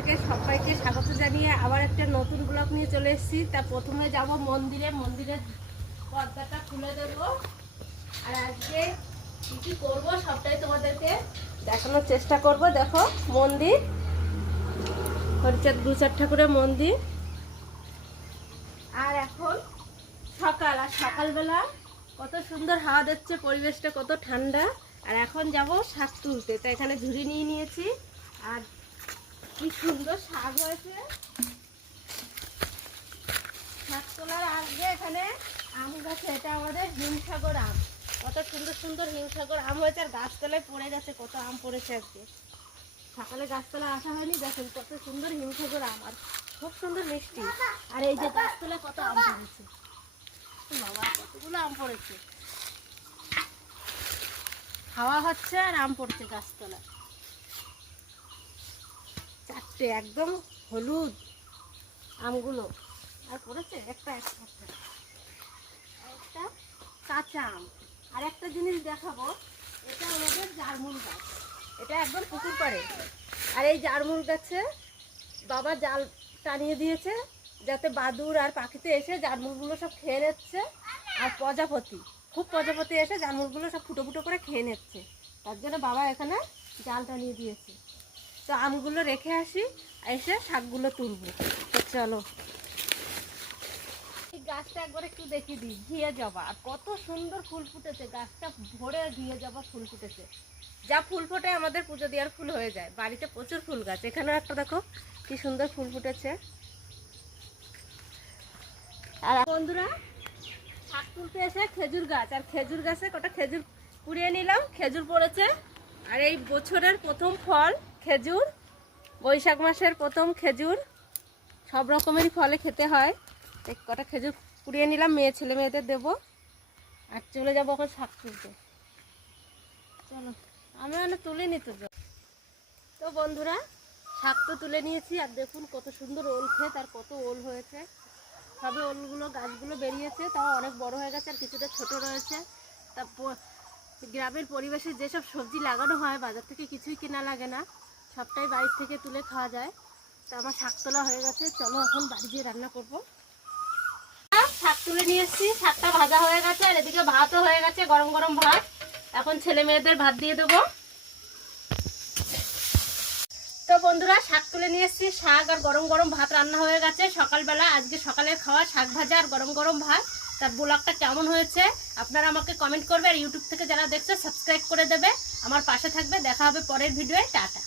থেকে সবাইকে স্বাগত জানিয়ে আবার একটা নতুন ব্লগ নিয়ে চলে এসেছি। তা প্রথমে যাব মন্দিরের পর্দাটা খুলে দেবো। আর আজকে কী কী করবো সবটাই তোমাদেরকে দেখানোর চেষ্টা করব। দেখো, মন্দির হরিচাঁদ গুরুচাঁদ ঠাকুরের মন্দির। আর এখন সকালবেলা কত সুন্দর হাওয়া দিচ্ছে, পরিবেশটা কত ঠান্ডা। আর এখন যাব শাক তুলতে, তাই এখানে ঝুড়ি নিয়ে নিয়েছি। আর কি সুন্দর শাক হয়েছে। শাক তোলার আগে এখানে আম গাছে, এটা আমাদের হিমসাগর আম। কত সুন্দর সুন্দর হিমসাগর আম হয়েছে। আর গাছতলায় পড়ে গেছে, কত আম পড়েছে আজকে। সকালে গাছতলায় আসা হয়নি, দেখেন কত সুন্দর হিমসাগর আম, আর খুব সুন্দর মিষ্টি। আর এই যে গাছতলায় কত আম পড়েছে, বাবা কতগুলো আম পড়েছে। হাওয়া হচ্ছে আর আম পড়ছে গাছতলায়। চারটে একদম হলুদ আমগুলো। আর পড়েছে একটা কাঁচা আম। আর একটা জিনিস দেখাবো, এটা আমাদের জারমুল গাছ, এটা একদম পুকুর পাড়ে। আর এই জারমুল গাছে বাবা জাল টানিয়ে দিয়েছে, যাতে বাদুড় আর পাখিতে এসে জারমুলগুলো সব খেয়ে নিচ্ছে। আর প্রজাপতি এসে জারমুলগুলো সব ফুটো ফুটো করে খেয়ে নিচ্ছে। তার জন্য বাবা এখানে জাল টানিয়ে দিয়েছে। তো আমগুলো রেখে আসি, এসে শাকগুলো তুলবো। তো চলো, এই গাছটা একবার একটু দেখিয়ে দিই। ঘিয়ে জবা, আর কত সুন্দর ফুল ফুটেছে। গাছটা ভরে ঘিয়ে জবা ফুল ফুটেছে। যা ফুল ফোটে আমাদের পুজো দেওয়ার ফুল হয়ে যায়। বাড়িতে প্রচুর ফুল গাছ, এখানেও একটা দেখো কি সুন্দর ফুল ফুটেছে। আর বন্ধুরা, শাক তুলতে এসে খেজুর গাছ, আর খেজুর গাছে কটা খেজুর কুড়িয়ে নিলাম। খেজুর পড়েছে, আর এই বছরের প্রথম ফল খেজুর, বৈশাখ মাসের প্রথম খেজুর। সব রকমেরই ফলে খেতে হয়। কটা খেজুর কুড়িয়ে নিলাম, ছেলে মেয়েদের দেবো। আর চলে যাবো এখন শাক তুলতে। চলো, আমি তুলিনি তো বন্ধুরা, শাক তো তুলে নিয়েছি। আর দেখুন কত সুন্দর ওল ক্ষেত, আর কত ওল হয়েছে। সবে ওলগুলো গাছগুলো বেরিয়েছে, তাও অনেক বড় হয়ে গেছে, আর কিছুটা ছোট রয়েছে। তা গ্রামের পরিবেশে যেসব সবজি লাগানো হয়, বাজার থেকে কিছুই কেনা লাগে না, সবটাই বাড়ির থেকে তুলে খাওয়া যায়। তা আমার শাক তোলা হয়ে গেছে, চলো এখন বাড়ি দিয়ে রান্না করবো। শাক তুলে নিয়ে এসেছি, শাকটা ভাজা হয়ে গেছে। আর এদিকে ভাতও হয়ে গেছে, গরম গরম ভাত। এখন ছেলে মেয়েদের ভাত দিয়ে দেবো। তো বন্ধুরা, শাক তুলে নিয়ে এসেছি, শাক আর গরম গরম ভাত রান্না হয়ে গেছে। সকালবেলা আজকে সকালের খাওয়া শাক ভাজা আর গরম গরম ভাত। তার ব্লগটা কেমন হয়েছে আপনারা আমাকে কমেন্ট করবে। আর ইউটিউব থেকে যারা দেখছে সাবস্ক্রাইব করে দেবে, আমার পাশে থাকবে। দেখা হবে পরের ভিডিওয়ে। টাটা।